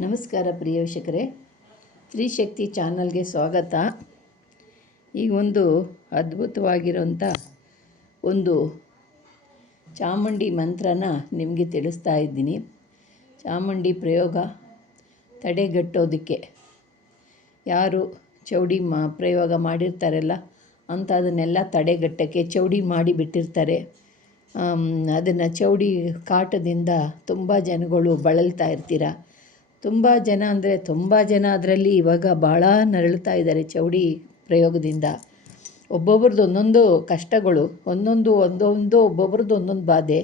ನಮಸ್ಕಾರ ಪ್ರಿಯ ವೀಕ್ಷಕರೇ, ತ್ರಿಶಕ್ತಿ ಚಾನಲ್ಗೆ ಸ್ವಾಗತ. ಈಗ ಒಂದು ಅದ್ಭುತವಾಗಿರೋಂಥ ಒಂದು ಚಾಮುಂಡಿ ಮಂತ್ರನ ನಿಮಗೆ ತಿಳಿಸ್ತಾ ಇದ್ದೀನಿ. ಚಾಮುಂಡಿ ಪ್ರಯೋಗ ತಡೆಗಟ್ಟೋದಕ್ಕೆ ಯಾರು ಚೌಡಿ ಪ್ರಯೋಗ ಮಾಡಿರ್ತಾರಲ್ಲ ಅಂಥದನ್ನೆಲ್ಲ ತಡೆಗಟ್ಟೋಕ್ಕೆ ಚೌಡಿ ಮಾಡಿಬಿಟ್ಟಿರ್ತಾರೆ. ಅದನ್ನು ಚೌಡಿ ಕಾಟದಿಂದ ತುಂಬ ಜನಗಳು ಬಳಲ್ತಾ ಇರ್ತೀರ. ತುಂಬ ಜನ ಅಂದರೆ ತುಂಬ ಜನ ಅದರಲ್ಲಿ ಇವಾಗ ಭಾಳ ನರಳ್ತಾ ಇದ್ದಾರೆ ಚೌಡಿ ಪ್ರಯೋಗದಿಂದ. ಒಬ್ಬೊಬ್ರದ್ದು ಒಂದೊಂದು ಕಷ್ಟಗಳು, ಒಂದೊಂದು ಒಬ್ಬೊಬ್ರದ್ದು ಒಂದೊಂದು ಬಾಧೆ.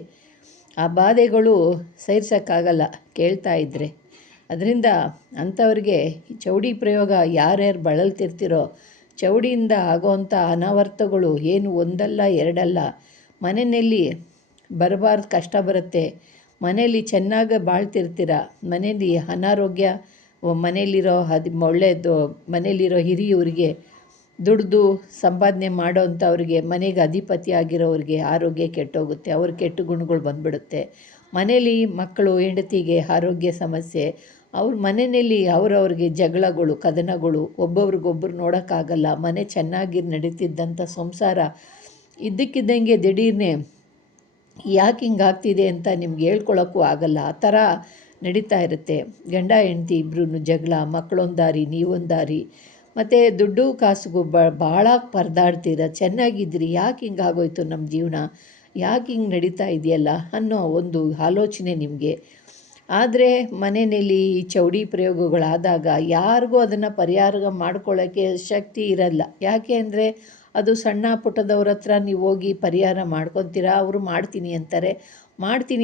ಆ ಬಾಧೆಗಳು ಸಹಿಸೋಕ್ಕಾಗಲ್ಲ ಕೇಳ್ತಾ ಇದ್ದರೆ. ಅದರಿಂದ ಅಂಥವ್ರಿಗೆ ಚೌಡಿ ಪ್ರಯೋಗ ಯಾರ್ಯಾರು ಬಳಲ್ತಿರ್ತಿರೋ, ಚೌಡಿಯಿಂದ ಆಗೋವಂಥ ಅನಾವರ್ತಗಳು ಏನು ಒಂದಲ್ಲ ಎರಡಲ್ಲ. ಮನೆಯಲ್ಲಿ ಬರಬಾರ್ದು ಕಷ್ಟ ಬರುತ್ತೆ. ಮನೇಲಿ ಚೆನ್ನಾಗಿ ಬಾಳ್ತಿರ್ತೀರ, ಮನೇಲಿ ಅನಾರೋಗ್ಯ, ಮನೇಲಿರೋ ಒಳ್ಳೆಯದು ಮನೇಲಿರೋ ಹಿರಿಯವರಿಗೆ, ದುಡ್ದು ಸಂಪಾದನೆ ಮಾಡೋವಂಥವ್ರಿಗೆ, ಮನೆಗೆ ಅಧಿಪತಿ ಆಗಿರೋರಿಗೆ ಆರೋಗ್ಯ ಕೆಟ್ಟೋಗುತ್ತೆ, ಅವ್ರ ಕೆಟ್ಟ ಗುಣಗಳು ಬಂದ್ಬಿಡುತ್ತೆ. ಮನೇಲಿ ಮಕ್ಕಳು ಹೆಂಡತಿಗೆ ಆರೋಗ್ಯ ಸಮಸ್ಯೆ, ಅವ್ರ ಮನೆಯಲ್ಲಿ ಅವ್ರವ್ರಿಗೆ ಜಗಳಗಳು, ಕದನಗಳು, ಒಬ್ಬೊಬ್ರಿಗೊಬ್ಬರು ನೋಡೋಕ್ಕಾಗಲ್ಲ. ಮನೆ ಚೆನ್ನಾಗಿ ನಡೀತಿದ್ದಂಥ ಸಂಸಾರ ಇದ್ದಕ್ಕಿದ್ದಂಗೆ ದಿಢೀರ್ನೇ ಯಾಕೆ ಹಿಂಗಾಗ್ತಿದೆ ಅಂತ ನಿಮ್ಗೆ ಹೇಳ್ಕೊಳಕ್ಕೂ ಆಗಲ್ಲ. ಆ ಥರ ನಡೀತಾ ಇರುತ್ತೆ. ಗಂಡ ಹೆಂಡ್ತಿ ಇಬ್ಬರೂ ಜಗಳ, ಮಕ್ಕಳೊಂದು ದಾರಿ, ನೀವೊಂದು ದಾರಿ, ಮತ್ತು ದುಡ್ಡು ಕಾಸಿಗೂ ಭಾಳ ಪರದಾಡ್ತೀರ. ಚೆನ್ನಾಗಿದ್ರಿ, ಯಾಕೆ ಹಿಂಗಾಗೋಯ್ತು ನಮ್ಮ ಜೀವನ, ಯಾಕೆ ಹಿಂಗೆ ನಡೀತಾ ಇದೆಯಲ್ಲ ಅನ್ನೋ ಒಂದು ಆಲೋಚನೆ ನಿಮಗೆ. ಆದರೆ ಮನೆಯಲ್ಲಿ ಈ ಚೌಡಿ ಪ್ರಯೋಗಗಳಾದಾಗ ಯಾರಿಗೂ ಅದನ್ನು ಪರಿಹಾರ ಮಾಡ್ಕೊಳ್ಳೋಕ್ಕೆ ಶಕ್ತಿ ಇರಲ್ಲ. ಯಾಕೆ ಅಂದರೆ ಅದು ಸಣ್ಣ ಪುಟ್ಟದವ್ರ ಹತ್ರ ನೀವು ಹೋಗಿ ಪರಿಹಾರ ಮಾಡ್ಕೊತೀರಾ, ಅವರು ಮಾಡ್ತೀನಿ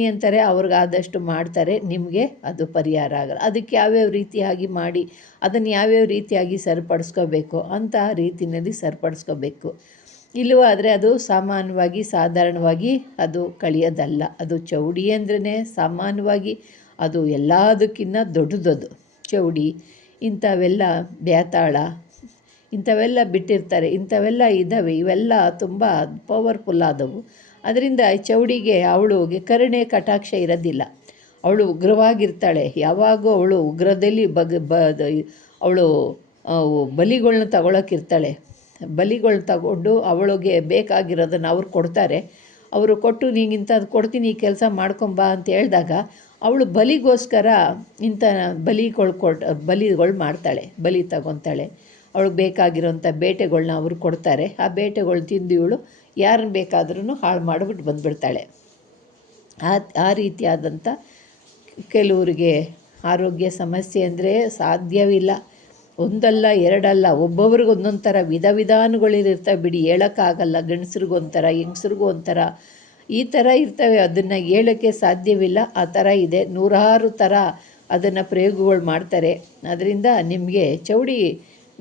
ಅಂತಾರೆ, ಅವ್ರಿಗಾದಷ್ಟು ಮಾಡ್ತಾರೆ, ನಿಮಗೆ ಅದು ಪರಿಹಾರ ಆಗಲ್ಲ. ಅದಕ್ಕೆ ಯಾವ್ಯಾವ ರೀತಿಯಾಗಿ ಮಾಡಿ ಅದನ್ನು ಯಾವ್ಯಾವ ರೀತಿಯಾಗಿ ಸರಿಪಡಿಸ್ಕೋಬೇಕು ಅಂತ ರೀತಿಯಲ್ಲಿ ಸರಿಪಡಿಸ್ಕೋಬೇಕು. ಇಲ್ಲವಾದರೆ ಅದು ಸಾಧಾರಣವಾಗಿ ಅದು ಕಳಿಯೋದಲ್ಲ. ಅದು ಚೌಡಿ ಅಂದ್ರೇ ಸಾಮಾನ್ಯವಾಗಿ ಅದು ಎಲ್ಲದಕ್ಕಿಂತ ದೊಡ್ಡದದು. ಚೌಡಿ ಇಂಥವೆಲ್ಲ ಬ್ಯಾತಾಳ ಇಂಥವೆಲ್ಲ ಬಿಟ್ಟಿರ್ತಾರೆ, ಇಂಥವೆಲ್ಲ ಇದ್ದಾವೆ. ಇವೆಲ್ಲ ತುಂಬ ಪವರ್ಫುಲ್ ಆದವು. ಅದರಿಂದ ಚೌಡಿಗೆ ಅವಳಿಗೆ ಕರುಣೆ ಕಟಾಕ್ಷ ಇರೋದಿಲ್ಲ. ಅವಳು ಉಗ್ರವಾಗಿರ್ತಾಳೆ. ಯಾವಾಗೂ ಅವಳು ಉಗ್ರದಲ್ಲಿ ಅವಳು ಬಲಿಗಳನ್ನ ತಗೊಳಕ್ಕಿರ್ತಾಳೆ. ಬಲಿಗಳನ್ನ ತಗೊಂಡು ಅವಳಿಗೆ ಬೇಕಾಗಿರೋದನ್ನು ಅವ್ರು ಕೊಡ್ತಾರೆ. ಅವರು ಕೊಟ್ಟು ನೀನು ಇಂಥದ್ದು ಕೊಡ್ತೀನಿ, ಈ ಕೆಲಸ ಮಾಡ್ಕೊಂಬಾ ಅಂತ ಹೇಳಿದಾಗ ಅವಳು ಬಲಿಗೋಸ್ಕರ ಇಂಥ ಬಲಿಗಳು ಮಾಡ್ತಾಳೆ, ಬಲಿ ತಗೊತಾಳೆ. ಅವಳಿಗೆ ಬೇಕಾಗಿರೋಂಥ ಬೇಟೆಗಳನ್ನ ಅವರು ಕೊಡ್ತಾರೆ. ಆ ಬೇಟೆಗಳು ತಿಂದು ಇವಳು ಯಾರನ್ನು ಬೇಕಾದ್ರೂ ಹಾಳು ಮಾಡಿಬಿಟ್ಟು ಬಂದುಬಿಡ್ತಾಳೆ. ಆ ರೀತಿಯಾದಂಥ ಕೆಲವರಿಗೆ ಆರೋಗ್ಯ ಸಮಸ್ಯೆ ಅಂದರೆ ಸಾಧ್ಯವಿಲ್ಲ. ಒಂದಲ್ಲ ಎರಡಲ್ಲ, ಒಬ್ಬೊಬ್ರಿಗೆ ಒಂದೊಂದು ಥರ ವಿಧಾನಗಳಿರ್ತವೆ ಬಿಡಿ, ಹೇಳೋಕ್ಕಾಗಲ್ಲ. ಗಂಡಸ್ರಿಗೊಂಥರ, ಹೆಂಗಸ್ರಿಗೂ ಒಂಥರ, ಈ ಥರ ಇರ್ತವೆ. ಅದನ್ನು ಹೇಳೋಕ್ಕೆ ಸಾಧ್ಯವಿಲ್ಲ. ಆ ಥರ ಇದೆ, ನೂರಾರು ಥರ ಅದನ್ನು ಪ್ರಯೋಗಗಳು ಮಾಡ್ತಾರೆ. ಅದರಿಂದ ನಿಮಗೆ ಚೌಡಿ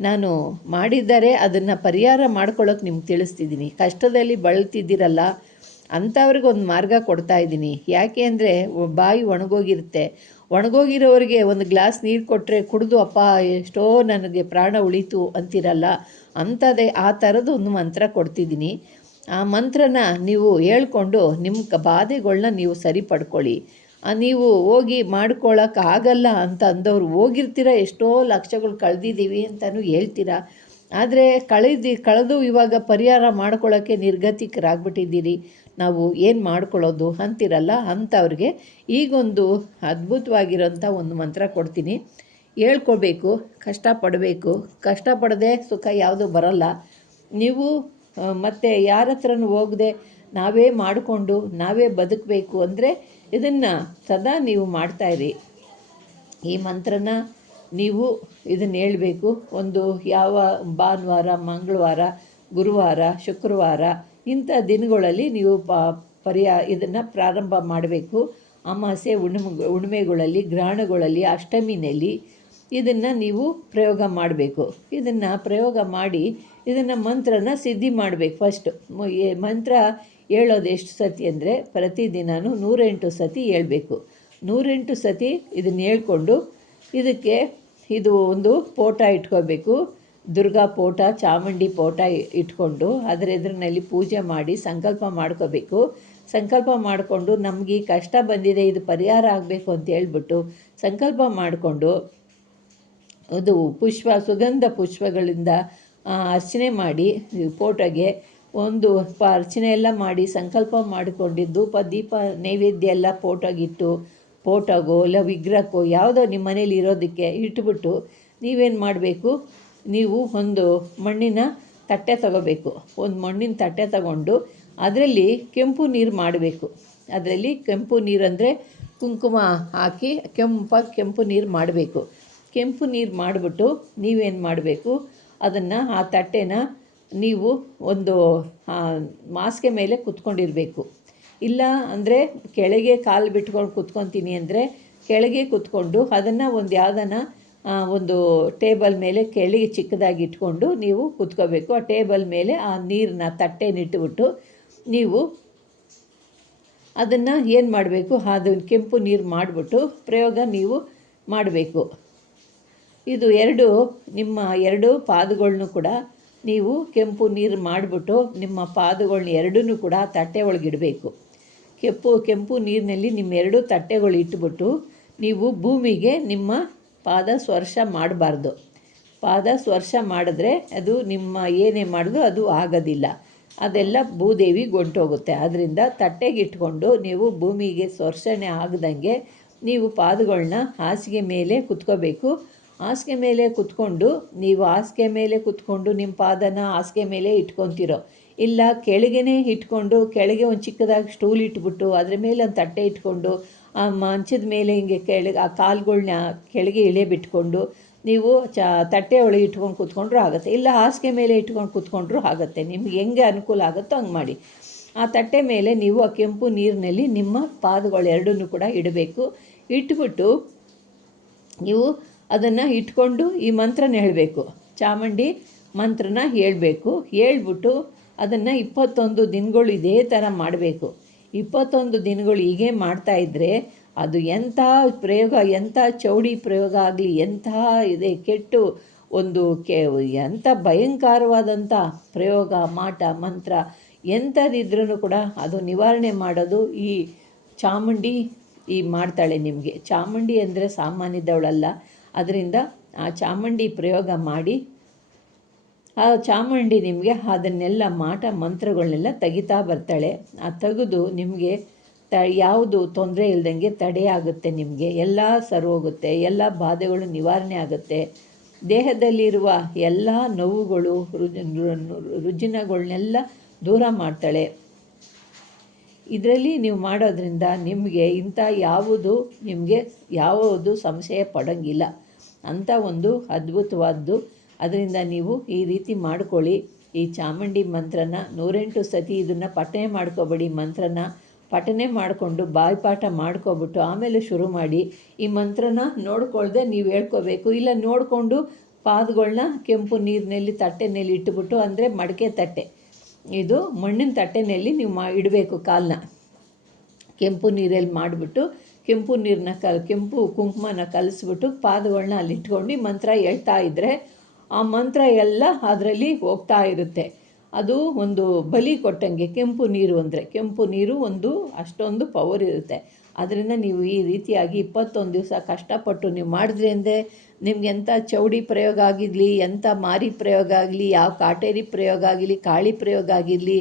ನಾನು ಮಾಡಿದ್ದಾರೆ, ಅದನ್ನು ಪರಿಹಾರ ಮಾಡ್ಕೊಳ್ಳೋಕೆ ನಿಮ್ಗೆ ತಿಳಿಸ್ತಿದ್ದೀನಿ. ಕಷ್ಟದಲ್ಲಿ ಬಳಲ್ತಿದ್ದೀರಲ್ಲ ಅಂಥವ್ರಿಗೆ ಒಂದು ಮಾರ್ಗ ಕೊಡ್ತಾಯಿದ್ದೀನಿ. ಯಾಕೆ ಅಂದರೆ ಬಾಯಿ ಒಣಗೋಗಿರೋರಿಗೆ ಒಂದು ಗ್ಲಾಸ್ ನೀರು ಕೊಟ್ಟರೆ ಕುಡಿದು ಅಪ್ಪ ಎಷ್ಟೋ ನನಗೆ ಪ್ರಾಣ ಉಳಿತು ಅಂತಿರಲ್ಲ, ಅಂಥದ್ದೇ ಆ ಥರದ್ದು ಒಂದು ಮಂತ್ರ ಕೊಡ್ತಿದ್ದೀನಿ. ಆ ಮಂತ್ರನ ನೀವು ಹೇಳ್ಕೊಂಡು ನಿಮ್ಮ ಬಾಧೆಗಳನ್ನ ನೀವು ಸರಿಪಡ್ಕೊಳ್ಳಿ. ನೀವು ಹೋಗಿ ಮಾಡ್ಕೊಳ್ಳೋಕ್ಕಾಗಲ್ಲ ಅಂತ ಅಂದವರು ಹೋಗಿರ್ತೀರ, ಎಷ್ಟೋ ಲಕ್ಷಗಳು ಕಳೆದಿದ್ದೀವಿ ಅಂತಲೂ ಹೇಳ್ತೀರಾ. ಆದರೆ ಕಳೆದು ಇವಾಗ ಪರಿಹಾರ ಮಾಡ್ಕೊಳ್ಳೋಕ್ಕೆ ನಿರ್ಗತಿಕರಾಗ್ಬಿಟ್ಟಿದ್ದೀರಿ, ನಾವು ಏನು ಮಾಡ್ಕೊಳ್ಳೋದು ಅಂತಿರಲ್ಲ. ಅಂಥವ್ರಿಗೆ ಈಗೊಂದು ಅದ್ಭುತವಾಗಿರೋಂಥ ಒಂದು ಮಂತ್ರ ಕೊಡ್ತೀನಿ. ಹೇಳ್ಕೊಬೇಕು, ಕಷ್ಟಪಡಬೇಕು. ಕಷ್ಟಪಡದೆ ಸುಖ ಯಾವುದೂ ಬರಲ್ಲ. ನೀವು ಮತ್ತು ಯಾರ ಹತ್ರನೂ ಹೋಗದೆ ನಾವೇ ಮಾಡಿಕೊಂಡು ನಾವೇ ಬದುಕಬೇಕು ಅಂದರೆ ಇದನ್ನು ಸದಾ ನೀವು ಮಾಡ್ತಾಯಿರಿ. ಈ ಮಂತ್ರನ ನೀವು ಇದನ್ನು ಹೇಳಬೇಕು. ಒಂದು ಯಾವ ಭಾನುವಾರ, ಮಂಗಳವಾರ, ಗುರುವಾರ, ಶುಕ್ರವಾರ ಇಂಥ ದಿನಗಳಲ್ಲಿ ನೀವು ಇದನ್ನು ಪ್ರಾರಂಭ ಮಾಡಬೇಕು. ಅಮಾವಾಸ್ಯೆ, ಹುಣ್ಣಿಮೆಗಳಲ್ಲಿ, ಗ್ರಹಣಗಳಲ್ಲಿ, ಅಷ್ಟಮಿನಲ್ಲಿ ಇದನ್ನು ನೀವು ಪ್ರಯೋಗ ಮಾಡಬೇಕು. ಇದನ್ನು ಪ್ರಯೋಗ ಮಾಡಿ ಇದನ್ನು ಮಂತ್ರನ ಸಿದ್ಧಿ ಮಾಡಬೇಕು. ಫಸ್ಟು ಮಂತ್ರ ಹೇಳೋದು ಎಷ್ಟು ಸತಿ ಅಂದರೆ ಪ್ರತಿದಿನವೂ 108 ಸತಿ ಹೇಳಬೇಕು. 108 ಸತಿ ಇದನ್ನು ಹೇಳ್ಕೊಂಡು ಇದಕ್ಕೆ ಇದು ಒಂದು ಫೋಟ ಇಟ್ಕೋಬೇಕು. ದುರ್ಗಾ ಫೋಟ, ಚಾಮುಂಡಿ ಫೋಟ ಇಟ್ಕೊಂಡು ಅದರ ಎದುರಿನಲ್ಲಿ ಪೂಜೆ ಮಾಡಿ ಸಂಕಲ್ಪ ಮಾಡ್ಕೋಬೇಕು. ಸಂಕಲ್ಪ ಮಾಡಿಕೊಂಡು ನಮಗೆ ಈ ಕಷ್ಟ ಬಂದಿದೆ, ಇದು ಪರಿಹಾರ ಆಗಬೇಕು ಅಂತ ಹೇಳ್ಬಿಟ್ಟು ಸಂಕಲ್ಪ ಮಾಡಿಕೊಂಡು ಅದು ಸುಗಂಧ ಪುಷ್ಪಗಳಿಂದ ಅರ್ಚನೆ ಮಾಡಿ ಫೋಟೋಗೆ ಒಂದು ಅರ್ಚನೆ ಎಲ್ಲ ಮಾಡಿ ಸಂಕಲ್ಪ ಮಾಡಿಕೊಂಡು ಧೂಪ ದೀಪ ನೈವೇದ್ಯ ಎಲ್ಲ ಫೋಟೋಗೋ ಇಲ್ಲ ವಿಗ್ರಹಕ್ಕೋ ಯಾವುದೋ ನಿಮ್ಮ ಮನೇಲಿ ಇರೋದಕ್ಕೆ ಇಟ್ಬಿಟ್ಟು ನೀವೇನು ಮಾಡಬೇಕು, ನೀವು ಒಂದು ಮಣ್ಣಿನ ತಟ್ಟೆ ತಗೋಬೇಕು. ಒಂದು ಮಣ್ಣಿನ ತಟ್ಟೆ ತಗೊಂಡು ಅದರಲ್ಲಿ ಕೆಂಪು ನೀರು ಮಾಡಬೇಕು. ಅದರಲ್ಲಿ ಕೆಂಪು ನೀರಂದರೆ ಕುಂಕುಮ ಹಾಕಿ ಕೆಂಪು ನೀರು ಮಾಡಬೇಕು. ಕೆಂಪು ನೀರು ಮಾಡಿಬಿಟ್ಟು ನೀವೇನು ಮಾಡಬೇಕು, ಅದನ್ನು ಆ ತಟ್ಟೆನ ನೀವು ಒಂದು ಹಾಸಿಗೆ ಮೇಲೆ ಕುತ್ಕೊಂಡಿರಬೇಕು. ಇಲ್ಲ ಅಂದರೆ ಕೆಳಗೆ ಕಾಲು ಬಿಟ್ಕೊಂಡು ಕುತ್ಕೊತೀನಿ ಅಂದರೆ ಕೆಳಗೆ ಕುತ್ಕೊಂಡು ಅದನ್ನು ಒಂದು ಟೇಬಲ್ ಮೇಲೆ ಕೆಳಗೆ ಚಿಕ್ಕದಾಗಿ ಇಟ್ಕೊಂಡು ನೀವು ಕುತ್ಕೋಬೇಕು. ಆ ಟೇಬಲ್ ಮೇಲೆ ಆ ನೀರನ್ನ ತಟ್ಟೆನಿಟ್ಬಿಟ್ಟು ನೀವು ಅದನ್ನು ಏನು ಮಾಡಬೇಕು, ಅದು ಕೆಂಪು ನೀರು ಮಾಡಿಬಿಟ್ಟು ಪ್ರಯೋಗ ನೀವು ಮಾಡಬೇಕು. ಇದು ನಿಮ್ಮ ಎರಡು ಪಾದಗಳನ್ನೂ ಕೂಡ ನೀವು ಕೆಂಪು ನೀರು ಮಾಡಿಬಿಟ್ಟು ನಿಮ್ಮ ಪಾದಗಳನ್ನ ಎರಡನ್ನೂ ಕೂಡ ತಟ್ಟೆ ಒಳಗಿಡಬೇಕು. ಕೆಂಪು ನೀರಿನಲ್ಲಿ ನಿಮ್ಮ ಎರಡು ತಟ್ಟೆಗಳು ಇಟ್ಬಿಟ್ಟು ನೀವು ಭೂಮಿಗೆ ನಿಮ್ಮ ಪಾದ ಸ್ಪರ್ಶ ಮಾಡಬಾರ್ದು. ಪಾದ ಸ್ಪರ್ಶ ಮಾಡಿದ್ರೆ ಅದು ನಿಮ್ಮ ಏನೇ ಮಾಡಿದ್ರು ಅದು ಆಗೋದಿಲ್ಲ, ಅದೆಲ್ಲ ಭೂದೇವಿಗೆ ಹೊಂಟೋಗುತ್ತೆ. ಅದರಿಂದ ತಟ್ಟೆಗೆ ಇಟ್ಕೊಂಡು ನೀವು ಭೂಮಿಗೆ ಸ್ಪರ್ಶನೆ ಆಗದಂಗೆ ನೀವು ಪಾದಗಳನ್ನ ಹಾಸಿಗೆ ಮೇಲೆ ಕುತ್ಕೋಬೇಕು. ಹಾಸಿಗೆ ಮೇಲೆ ಕುತ್ಕೊಂಡು ನೀವು ಹಾಸಿಗೆ ಮೇಲೆ ಕುತ್ಕೊಂಡು ನಿಮ್ಮ ಪಾದನ ಹಾಸಿಗೆ ಮೇಲೆ ಇಟ್ಕೊತಿರೋ, ಇಲ್ಲ ಕೆಳಗೇ ಇಟ್ಕೊಂಡು ಕೆಳಗೆ ಒಂದು ಚಿಕ್ಕದಾಗಿ ಸ್ಟೂಲ್ ಇಟ್ಬಿಟ್ಟು ಅದ್ರ ಮೇಲೆ ಒಂದು ತಟ್ಟೆ ಇಟ್ಕೊಂಡು ಆ ಮಂಚದ ಮೇಲೆ ಹಿಂಗೆ ಆ ಕಾಲುಗಳ್ನ ಕೆಳಗೆ ಬಿಟ್ಕೊಂಡು ನೀವು ತಟ್ಟೆ ಒಳಗೆ ಇಟ್ಕೊಂಡು ಕೂತ್ಕೊಂಡ್ರೂ ಆಗುತ್ತೆ, ಇಲ್ಲ ಹಾಸಿಗೆ ಮೇಲೆ ಇಟ್ಕೊಂಡು ಕೂತ್ಕೊಂಡ್ರೂ ಆಗುತ್ತೆ. ನಿಮ್ಗೆ ಹೆಂಗೆ ಅನುಕೂಲ ಆಗುತ್ತೋ ಹಂಗೆ ಮಾಡಿ. ಆ ತಟ್ಟೆ ಮೇಲೆ ನೀವು ಆ ಕೆಂಪು ನೀರಿನಲ್ಲಿ ನಿಮ್ಮ ಪಾದಗಳು ಎರಡನ್ನೂ ಕೂಡ ಇಡಬೇಕು. ಇಟ್ಬಿಟ್ಟು ನೀವು ಅದನ್ನು ಇಟ್ಕೊಂಡು ಈ ಮಂತ್ರನ ಹೇಳಬೇಕು. ಚಾಮುಂಡಿ ಮಂತ್ರನ ಹೇಳಬೇಕು. ಹೇಳ್ಬಿಟ್ಟು ಅದನ್ನು 21 ದಿನಗಳು ಇದೇ ಥರ ಮಾಡಬೇಕು. 21 ದಿನಗಳು ಹೀಗೆ ಮಾಡ್ತಾಯಿದ್ರೆ ಅದು ಎಂಥ ಪ್ರಯೋಗ, ಎಂಥ ಚೌಡಿ ಪ್ರಯೋಗ ಆಗಲಿ, ಎಂಥ ಕೆಟ್ಟು ಎಂಥ ಭಯಂಕರವಾದಂಥ ಪ್ರಯೋಗ, ಮಾಟ ಮಂತ್ರ ಎಂಥದ್ದಿದ್ರೂ ಕೂಡ ಅದು ನಿವಾರಣೆ ಮಾಡೋದು ಈ ಚಾಮುಂಡಿ ಮಾಡ್ತಾಳೆ ನಿಮಗೆ. ಚಾಮುಂಡಿ ಅಂದರೆ ಸಾಮಾನ್ಯದವಳಲ್ಲ. ಅದರಿಂದ ಆ ಚಾಮುಂಡಿ ಪ್ರಯೋಗ ಮಾಡಿ ಆ ಚಾಮುಂಡಿ ನಿಮಗೆ ಅದನ್ನೆಲ್ಲ ಮಾಟ ಮಂತ್ರಗಳನ್ನೆಲ್ಲ ತೆಗಿತಾ ಬರ್ತಾಳೆ. ಆ ತೆಗೆದು ನಿಮಗೆ ಯಾವುದು ತೊಂದರೆ ಇಲ್ದಂಗೆ ತಡೆಯಾಗುತ್ತೆ. ನಿಮಗೆ ಎಲ್ಲ ಸರೋಗುತ್ತೆ, ಎಲ್ಲ ಬಾಧೆಗಳು ನಿವಾರಣೆ ಆಗುತ್ತೆ. ದೇಹದಲ್ಲಿರುವ ಎಲ್ಲ ನೋವುಗಳು ರುಜಿನಗಳನ್ನೆಲ್ಲ ದೂರ ಮಾಡ್ತಾಳೆ. ಇದರಲ್ಲಿ ನೀವು ಮಾಡೋದ್ರಿಂದ ನಿಮಗೆ ಯಾವುದು ಸಂಶಯ ಪಡೋಂಗಿಲ್ಲ. ಅಂಥ ಒಂದು ಅದ್ಭುತವಾದ್ದು. ಅದರಿಂದ ನೀವು ಈ ರೀತಿ ಮಾಡ್ಕೊಳ್ಳಿ. ಈ ಚಾಮುಂಡಿ ಮಂತ್ರನ 108 ಸತಿ ಇದನ್ನು ಪಠನೆ ಮಾಡ್ಕೋಬೇಡಿ. ಮಂತ್ರನ ಪಠನೆ ಮಾಡಿಕೊಂಡು ಬಾಯಿಪಾಠ ಮಾಡ್ಕೊಬಿಟ್ಟು ಆಮೇಲೆ ಶುರು ಮಾಡಿ. ಈ ಮಂತ್ರನ ನೋಡ್ಕೊಳ್ದೆ ನೀವು ಹೇಳ್ಕೋಬೇಕು. ಇಲ್ಲ ನೋಡಿಕೊಂಡು ಪಾದಗಳನ್ನ ಕೆಂಪು ನೀರಿನಲ್ಲಿ ತಟ್ಟೆನಲ್ಲಿ ಇಟ್ಬಿಟ್ಟು, ಅಂದರೆ ಮಡಿಕೆ ತಟ್ಟೆ, ಇದು ಮಣ್ಣಿನ ತಟ್ಟೆನಲ್ಲಿ ನೀವು ಇಡಬೇಕು. ಕಾಲನ್ನ ಕೆಂಪು ನೀರಲ್ಲಿ ಮಾಡಿಬಿಟ್ಟು ಕೆಂಪು ಕುಂಕುಮನ ಕಲಿಸ್ಬಿಟ್ಟು ಪಾದಗಳನ್ನ ಅಲ್ಲಿ ಇಟ್ಕೊಂಡು ಮಂತ್ರ ಹೇಳ್ತಾ ಇದ್ದರೆ ಆ ಮಂತ್ರ ಎಲ್ಲ ಅದರಲ್ಲಿ ಹೋಗ್ತಾ ಇರುತ್ತೆ. ಅದು ಒಂದು ಬಲಿ ಕೊಟ್ಟಂಗೆ. ಕೆಂಪು ನೀರು ಅಷ್ಟೊಂದು ಪವರ್ ಇರುತ್ತೆ. ಅದರಿಂದ ನೀವು ಈ ರೀತಿಯಾಗಿ 21 ದಿವಸ ಕಷ್ಟಪಟ್ಟು ನೀವು ಮಾಡಿದ್ರಿ ಅಂದರೆ ನಿಮ್ಗೆ ಎಂಥ ಚೌಡಿ ಪ್ರಯೋಗ ಆಗಿರಲಿ, ಎಂಥ ಮಾರಿ ಪ್ರಯೋಗ ಆಗಲಿ, ಯಾವ ಕಾಟೇರಿ ಪ್ರಯೋಗ ಆಗಿರಲಿ, ಕಾಳಿ ಪ್ರಯೋಗ ಆಗಿರಲಿ,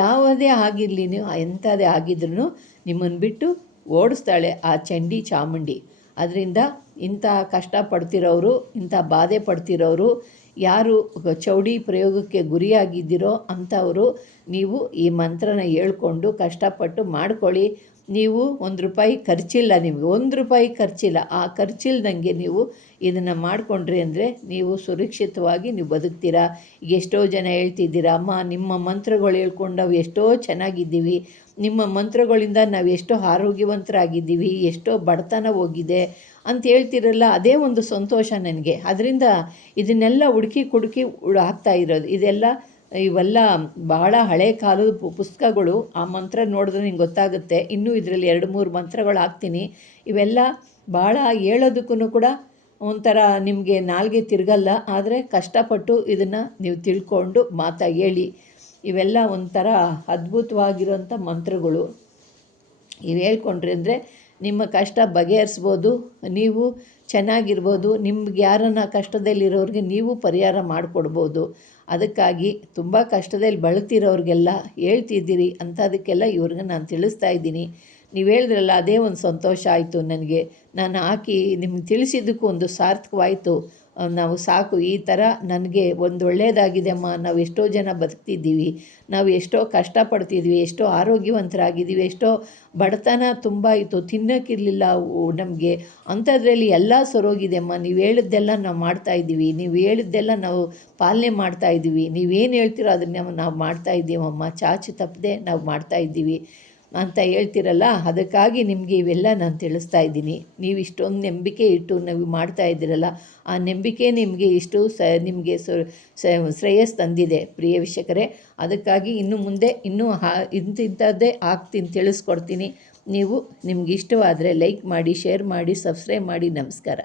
ಯಾವುದೇ ಆಗಿರಲಿ, ನೀವು ಎಂಥದೇ ಆಗಿದ್ರೂ ನಿಮ್ಮನ್ನು ಬಿಟ್ಟು ಓಡಿಸ್ತಾಳೆ ಆ ಚಂಡಿ ಚಾಮುಂಡಿ. ಅದರಿಂದ ಇಂಥ ಕಷ್ಟಪಡ್ತಿರೋರು, ಇಂಥ ಬಾಧೆ ಪಡ್ತಿರೋರು, ಯಾರು ಚೌಡಿ ಪ್ರಯೋಗಕ್ಕೆ ಗುರಿಯಾಗಿದ್ದೀರೋ ಅಂಥವರು ನೀವು ಈ ಮಂತ್ರನ ಹೇಳ್ಕೊಂಡು ಕಷ್ಟಪಟ್ಟು ಮಾಡ್ಕೊಳ್ಳಿ. ನೀವು ₹1 ಖರ್ಚಿಲ್ಲ, ನಿಮಗೆ ₹1 ಖರ್ಚಿಲ್ಲ. ಆ ಖರ್ಚಿಲ್ದಂಗೆ ನೀವು ಇದನ್ನು ಮಾಡಿಕೊಂಡ್ರಿ ಅಂದರೆ ನೀವು ಸುರಕ್ಷಿತವಾಗಿ ನೀವು ಬದುಕ್ತೀರಾ. ಈಗ ಎಷ್ಟೋ ಜನ ಹೇಳ್ತಿದ್ದೀರಾ, ಅಮ್ಮ ನಿಮ್ಮ ಮಂತ್ರಗಳು ಹೇಳ್ಕೊಂಡು ನಾವು ಎಷ್ಟೋ ಚೆನ್ನಾಗಿದ್ದೀವಿ, ನಿಮ್ಮ ಮಂತ್ರಗಳಿಂದ ನಾವು ಎಷ್ಟೋ ಆರೋಗ್ಯವಂತರಾಗಿದ್ದೀವಿ, ಎಷ್ಟೋ ಬಡತನ ಹೋಗಿದೆ ಅಂತ ಹೇಳ್ತಿರಲ್ಲ. ಅದೇ ಒಂದು ಸಂತೋಷ ನನಗೆ. ಅದರಿಂದ ಇದನ್ನೆಲ್ಲ ಹುಡುಕಿ ಹಾಕ್ತಾ ಇರೋದು. ಇವೆಲ್ಲ ಬಹಳ ಹಳೆ ಕಾಲದ ಪುಸ್ತಕಗಳು. ಆ ಮಂತ್ರ ನೋಡಿದ್ರೆ ನಿಂಗೆ ಗೊತ್ತಾಗುತ್ತೆ. ಇನ್ನೂ ಇದರಲ್ಲಿ 2-3 ಮಂತ್ರಗಳು ಹಾಕ್ತೀನಿ. ಇವೆಲ್ಲ ಭಾಳ ಹೇಳೋದಕ್ಕೂ ಕೂಡ ಒಂಥರ ನಿಮಗೆ ನಾಲ್ಗೆ ತಿರುಗಲ್ಲ. ಆದರೆ ಕಷ್ಟಪಟ್ಟು ಇದನ್ನು ನೀವು ತಿಳ್ಕೊಂಡು ಹೇಳಿ. ಇವೆಲ್ಲ ಒಂಥರ ಅದ್ಭುತವಾಗಿರೋಂಥ ಮಂತ್ರಗಳು. ಇವು ಹೇಳ್ಕೊಂಡ್ರಿ ಅಂದರೆ ನಿಮ್ಮ ಕಷ್ಟ ಬಗೆಹರಿಸ್ಬೋದು, ನೀವು ಚೆನ್ನಾಗಿರ್ಬೋದು, ನಿಮ್ಗೆ ಯಾರನ್ನ ಕಷ್ಟದಲ್ಲಿರೋರಿಗೆ ನೀವು ಪರಿಹಾರ ಮಾಡಿಕೊಡ್ಬೋದು. ಅದಕ್ಕಾಗಿ ತುಂಬ ಕಷ್ಟದಲ್ಲಿ ಬಳಲ್ತಿರೋರಿಗೆಲ್ಲ ಹೇಳ್ತಿದ್ದೀರಿ ಅಂಥದಕ್ಕೆಲ್ಲ ಇವ್ರಿಗೆ ನಾನು ತಿಳಿಸ್ತಾ ಇದ್ದೀನಿ. ನೀವು ಹೇಳಿದ್ರಲ್ಲ, ಅದೇ ಒಂದು ಸಂತೋಷ ಆಯಿತು ನನಗೆ. ನಾನು ಹಾಕಿ ನಿಮ್ಗೆ ತಿಳಿಸಿದ್ದಕ್ಕೂ ಒಂದು ಸಾರ್ಥಕವಾಯಿತು. ನಾವು ಸಾಕು, ಈ ಥರ ನನಗೆ ಒಂದು ಒಳ್ಳೆಯದಾಗಿದೆ ಅಮ್ಮ, ನಾವು ಎಷ್ಟೋ ಜನ ಬದುಕ್ತಿದ್ದೀವಿ, ನಾವು ಎಷ್ಟೋ ಕಷ್ಟಪಡ್ತಿದ್ವಿ, ಎಷ್ಟೋ ಆರೋಗ್ಯವಂತರಾಗಿದ್ದೀವಿ, ಎಷ್ಟೋ ಬಡತನ ತುಂಬ ಇತ್ತು, ತಿನ್ನೋಕ್ಕಿರಲಿಲ್ಲ ನಮಗೆ, ಅಂಥದ್ರಲ್ಲಿ ಎಲ್ಲ ಸರೋಗಿದೆ ಅಮ್ಮ. ನೀವು ಹೇಳಿದ್ದೆಲ್ಲ ನಾವು ಮಾಡ್ತಾಯಿದ್ದೀವಿ, ನೀವು ಹೇಳಿದ್ದೆಲ್ಲ ನಾವು ಪಾಲನೆ ಮಾಡ್ತಾಯಿದ್ದೀವಿ, ನೀವೇನು ಹೇಳ್ತೀರೋ ಅದನ್ನು ನಾವು ಮಾಡ್ತಾಯಿದ್ದೀವಮ್ಮ, ಚಾಚು ತಪ್ಪದೆ ನಾವು ಮಾಡ್ತಾಯಿದ್ದೀವಿ ಅಂತ ಹೇಳ್ತಿರಲ್ಲ. ಅದಕ್ಕಾಗಿ ನಿಮಗೆ ಇವೆಲ್ಲ ನಾನು ತಿಳಿಸ್ತಾ ಇದ್ದೀನಿ. ನೀವು ಇಷ್ಟೊಂದು ನಂಬಿಕೆ ಇಟ್ಟು ನೀವು ಮಾಡ್ತಾ ಇದ್ದೀರಲ್ಲ, ಆ ನಂಬಿಕೆ ನಿಮಗೆ ಇಷ್ಟು ನಿಮಗೆ ಶ್ರೇಯಸ್ ತಂದಿದೆ ಪ್ರಿಯ ವೀಕ್ಷಕರೇ. ಅದಕ್ಕಾಗಿ ಇನ್ನು ಮುಂದೆ ಇನ್ನೂ ಇಂಥದ್ದೇ ಆಗ್ತೀನಿ, ತಿಳಿಸ್ಕೊಡ್ತೀನಿ. ನೀವು ನಿಮ್ಗೆ ಇಷ್ಟವಾದರೆ ಲೈಕ್ ಮಾಡಿ, ಶೇರ್ ಮಾಡಿ, ಸಬ್ಸ್ಕ್ರೈಬ್ ಮಾಡಿ. ನಮಸ್ಕಾರ.